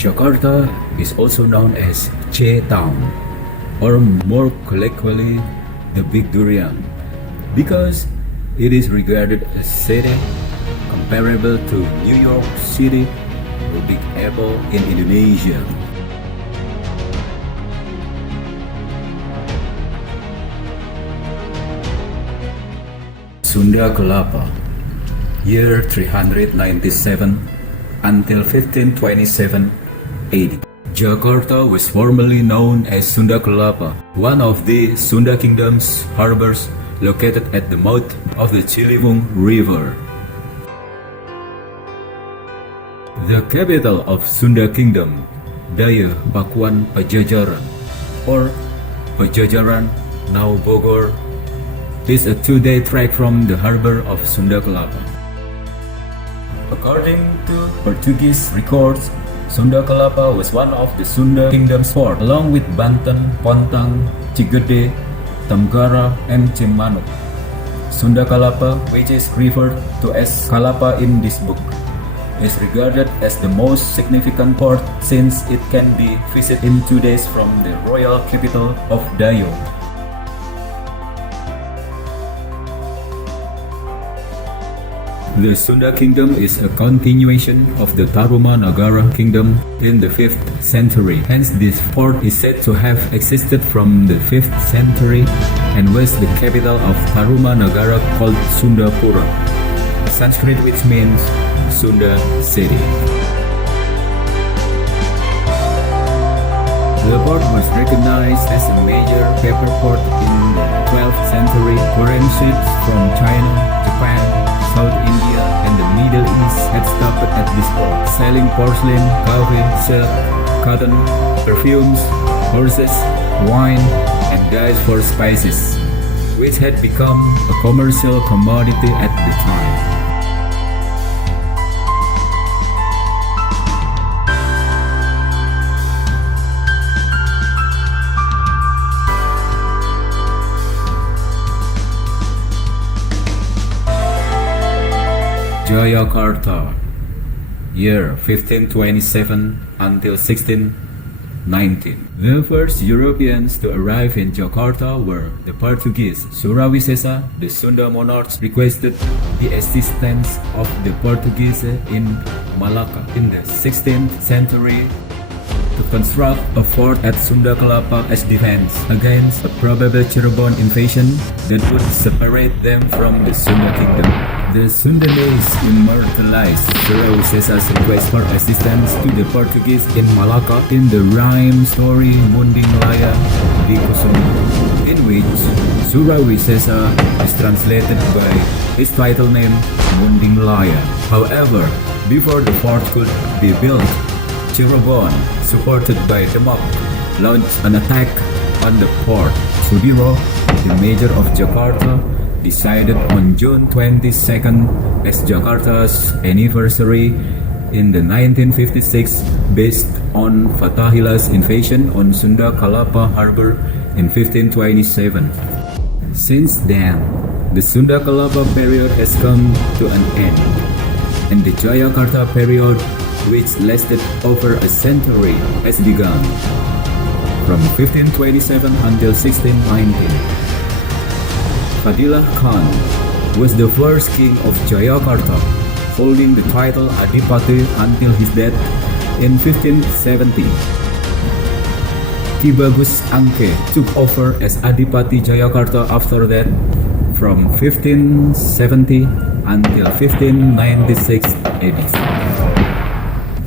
Jakarta is also known as J Town, or more colloquially, the Big Durian, because it is regarded as a city comparable to New York City or Big Apple in Indonesia. Sunda Kelapa, year 397 until 1527 AD. Jakarta was formerly known as Sunda Kelapa, one of the Sunda Kingdom's harbors located at the mouth of the Ciliwung River. The capital of Sunda Kingdom, Daya Pakuan Pajajaran, or Pajajaran, now Bogor, is a 2-day trek from the harbor of Sunda Kelapa. According to Portuguese records, Sunda Kelapa was one of the Sunda Kingdom's ports, along with Banten, Pontang, Cigede, Tamgara, and Cimanuk. Sunda Kelapa, which is referred to as Kelapa in this book, is regarded as the most significant port since it can be visited in 2 days from the royal capital of Dayo. The Sunda Kingdom is a continuation of the Tarumanagara Kingdom in the 5th century. Hence, this port is said to have existed from the 5th century and was the capital of Tarumanagara called Sundapura, Sanskrit which means Sunda City. The port was recognized as a major paper port in the 12th century. Foreign ships from China, Japan, South India, and the Middle East had stopped at this port, selling porcelain, coffee, silk, cotton, perfumes, horses, wine, and dyes for spices, which had become a commercial commodity at the time. Jayakarta, year 1527 until 1619. The first Europeans to arrive in Jakarta were the Portuguese. Surawisesa, the Sunda monarchs, requested the assistance of the Portuguese in Malacca in the 16th century to construct a fort at Sunda Kelapa as defense against a probable Cirebon invasion that would separate them from the Sunda Kingdom. The Sundanese immortalized Surawisesa's request for assistance to the Portuguese in Malacca in the rhyme story Munding Laya di Kusuma, in which Surawisesa is translated by his title name Munding Laya. However, before the fort could be built, Cirebon, supported by Demak, launched an attack on the port. Sudiro, the mayor of Jakarta, decided on June 22nd as Jakarta's anniversary in the 1956 based on Fatahillah's invasion on Sunda Kelapa Harbour in 1527. Since then, the Sunda Kelapa period has come to an end, and the Jayakarta period, which lasted over a century, has begun from 1527 until 1619. Fatahillah Khan was the first king of Jayakarta, holding the title Adipati until his death in 1570. Ki Bagus Angke took over as Adipati Jayakarta after that from 1570 until 1596 AD.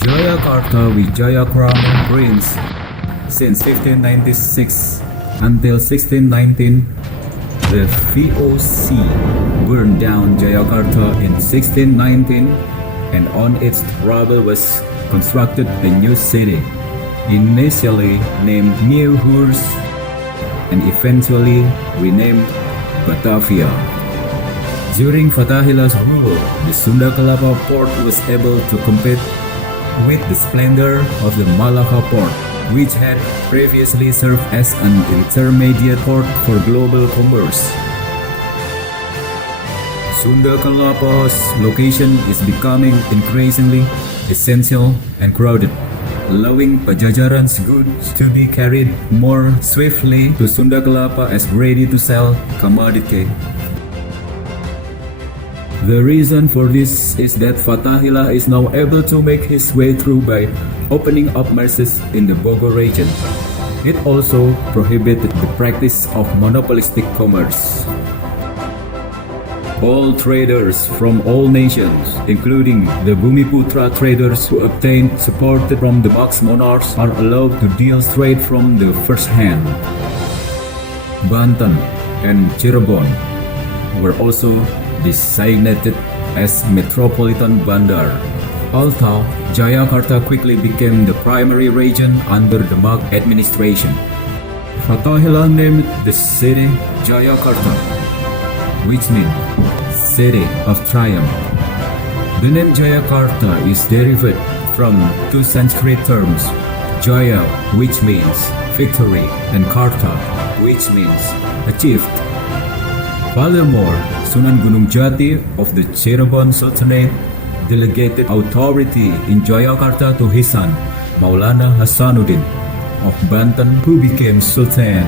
Jayakarta Wijaya Crown Prince since 1596 until 1619. The VOC burned down Jayakarta in 1619, and on its rubble was constructed the new city, initially named New Hurs and eventually renamed Batavia. During Fatahillah's rule, the Sunda Kelapa port was able to compete with the splendor of the Malacca port, which had previously served as an intermediate port for global commerce. Sunda Kelapa's location is becoming increasingly essential and crowded, allowing Pajajaran's goods to be carried more swiftly to Sunda Kelapa as ready-to-sell commodity. The reason for this is that Fatahillah is now able to make his way through by opening up markets in the Bogor region. It also prohibited the practice of monopolistic commerce. All traders from all nations, including the Bumiputra traders who obtained support from the Max monarchs, are allowed to deal straight from the first hand. Banten and Cirebon were also designated as Metropolitan Bandar. Although Jayakarta quickly became the primary region under the Makam administration. Fatahillah named the city Jayakarta, which means City of Triumph. The name Jayakarta is derived from two Sanskrit terms, Jaya, which means victory, and Karta, which means achieved. Furthermore, Sunan Gunung Jati of the Cirebon Sultanate delegated authority in Jayakarta to his son, Maulana Hasanuddin of Banten, who became Sultan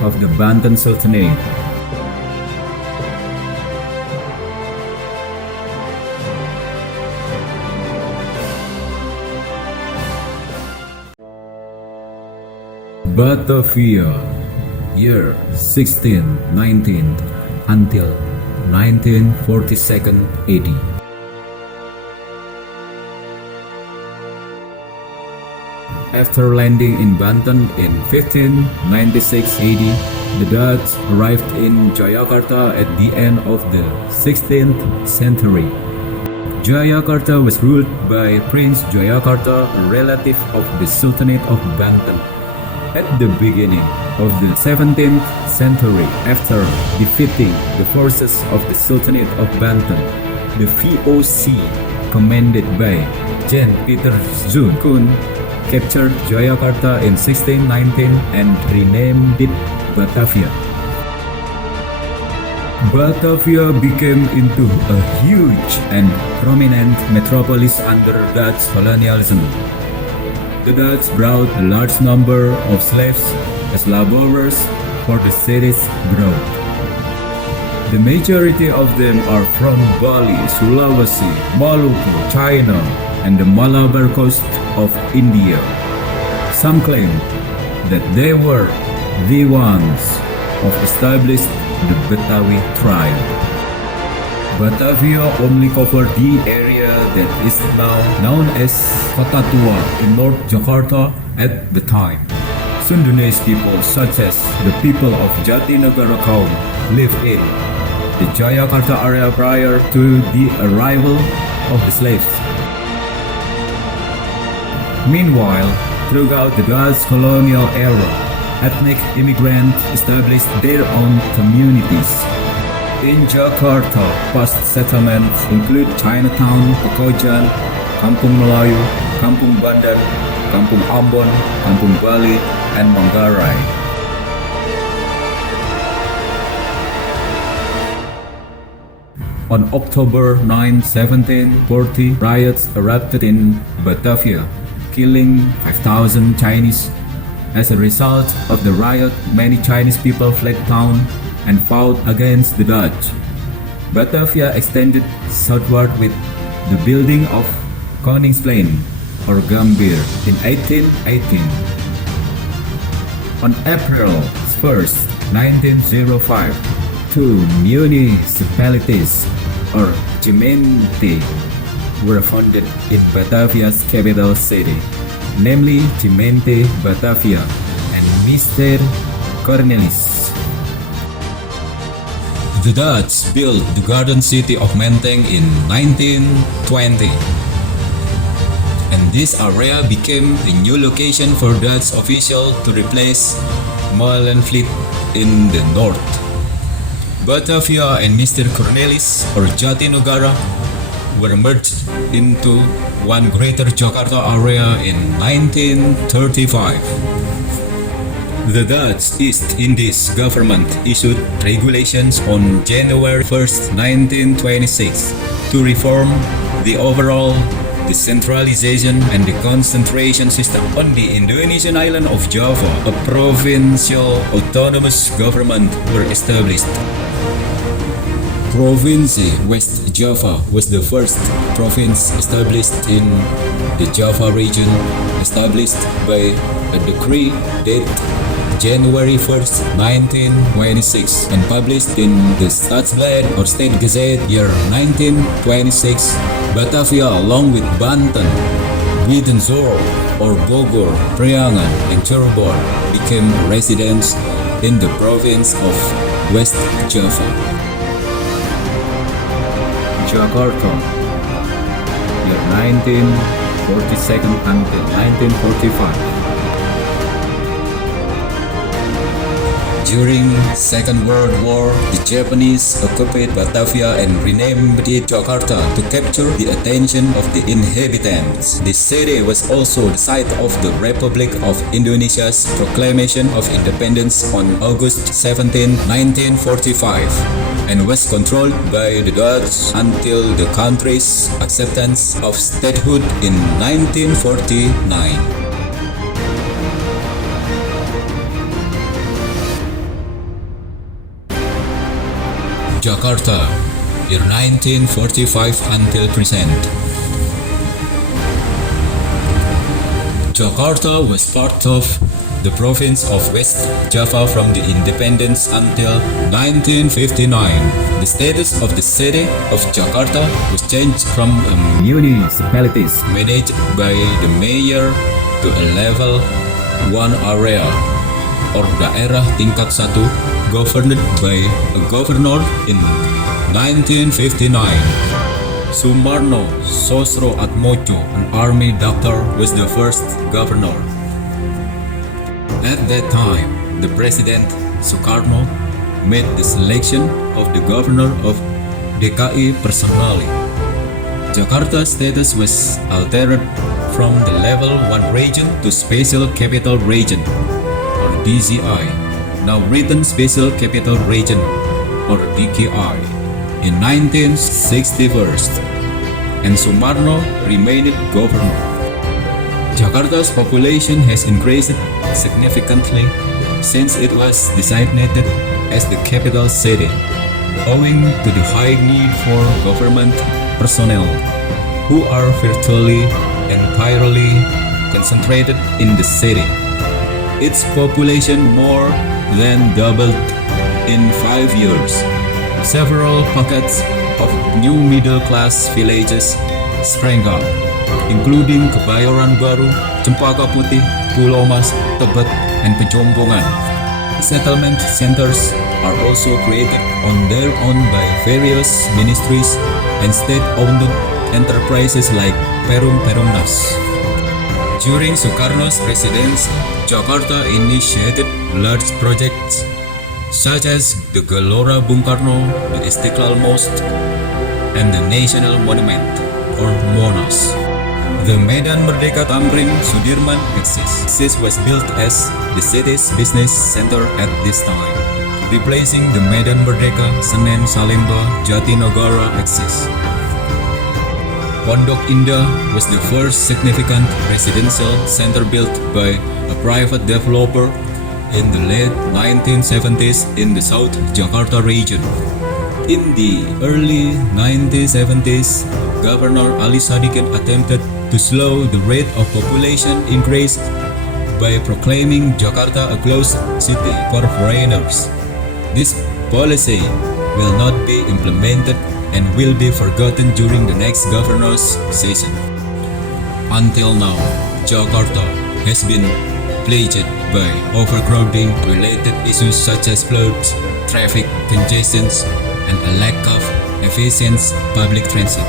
of the Banten Sultanate. Batavia, year 1619 until 1942 AD. After landing in Banten in 1596 AD, the Dutch arrived in Jayakarta at the end of the 16th century. Jayakarta was ruled by Prince Jayakarta, a relative of the Sultanate of Banten. At the beginning of the 17th century, after defeating the forces of the Sultanate of Banten, the VOC, commanded by Jan Peter Zoon, captured Jayakarta in 1619 and renamed it Batavia. Batavia became into a huge and prominent metropolis under Dutch colonialism. The Dutch brought a large number of slaves as laborers for the city's growth. The majority of them are from Bali, Sulawesi, Maluku, China, and the Malabar coast of India. Some claim that they were the ones who established the Betawi tribe. Batavia only covered the area that is now known as Kota Tua in North Jakarta at the time. Sundanese people such as the people of Jatinegara Kaum lived in the Jayakarta area prior to the arrival of the slaves. Meanwhile, throughout the Dutch colonial era, ethnic immigrants established their own communities. In Jakarta, past settlements include Chinatown, Pekojan, Kampung Melayu, Kampung Bandan, Kampung Ambon, Kampung Bali, and Manggarai. On October 9, 1740, riots erupted in Batavia, killing 5,000 Chinese. As a result of the riot, many Chinese people fled town and fought against the Dutch. Batavia extended southward with the building of Koningsplein or Gambir in 1818. On April 1st, 1905, two municipalities or gemeente were founded in Batavia's capital city, namely Gemeente Batavia and Mr. Cornelis. The Dutch built the garden city of Menteng in 1920, and this area became a new location for Dutch officials to replace Molenvliet in the north. Batavia and Mr. Cornelis or Jatinegara were merged into one greater Jakarta area in 1935. The Dutch East Indies government issued regulations on January 1st, 1926 to reform the overall the centralization and the concentration system. On the Indonesian island of Java, a provincial autonomous government were established. Province West Java was the first province established in the Java region, established by a decree dated January 1st, 1926 and published in the Stadsblad or State Gazette year 1926. Batavia along with Banten, Widenzor or Bogor, Priangan and Cirebon became residents in the province of West Java. Jayakarta, year 1942 until 1945. During Second World War, the Japanese occupied Batavia and renamed it Jakarta to capture the attention of the inhabitants. The city was also the site of the Republic of Indonesia's proclamation of independence on August 17, 1945, and was controlled by the Dutch until the country's acceptance of statehood in 1949. Jakarta, year 1945 until present. Jakarta was part of the province of West Java from the independence until 1959. The status of the city of Jakarta was changed from a municipality managed by the mayor to a level 1 area or daerah tingkat 1 governed by a governor in 1959. Sumarno Sosro Atmojo, an army doctor, was the first governor. At that time, the President Sukarno made the selection of the governor of DKI personally. Jakarta's status was altered from the level 1 region to Special Capital Region or DCI, now written Special Capital Region or DKI, in 1961, and Sumarno remained governor. Jakarta's population has increased significantly since it was designated as the capital city, owing to the high need for government personnel, who are virtually entirely concentrated in the city. Its population more than doubled in 5 years. Several pockets of new middle-class villages sprang up, including Kebayoran Baru, Cempaka Putih, Pulau Mas, Tebet, and Pejombongan. Settlement centers are also created on their own by various ministries and state-owned enterprises like Perum Perumnas. During Sukarno's presidency, Jakarta initiated large projects such as the Gelora Bung Karno, the Istiqlal Mosque, and the National Monument or Monas. The Medan Merdeka Tamrin Sudirman axis. This was built as the city's business center at this time, replacing the Medan Merdeka Senen Salemba Jatinegara axis. Pondok Indah was the first significant residential center built by a private developer in the late 1970s in the South Jakarta region. In the early 1970s, Governor Ali Sadikin attempted to slow the rate of population increase by proclaiming Jakarta a closed city for foreigners. This policy will not be implemented and will be forgotten during the next governor's session. Until now, Jakarta has been plagued by overcrowding related issues such as floods, traffic congestions, and a lack of efficient public transit.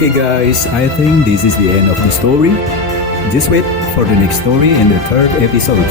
Okay guys, I think this is the end of the story. Just wait for the next story in the third episode.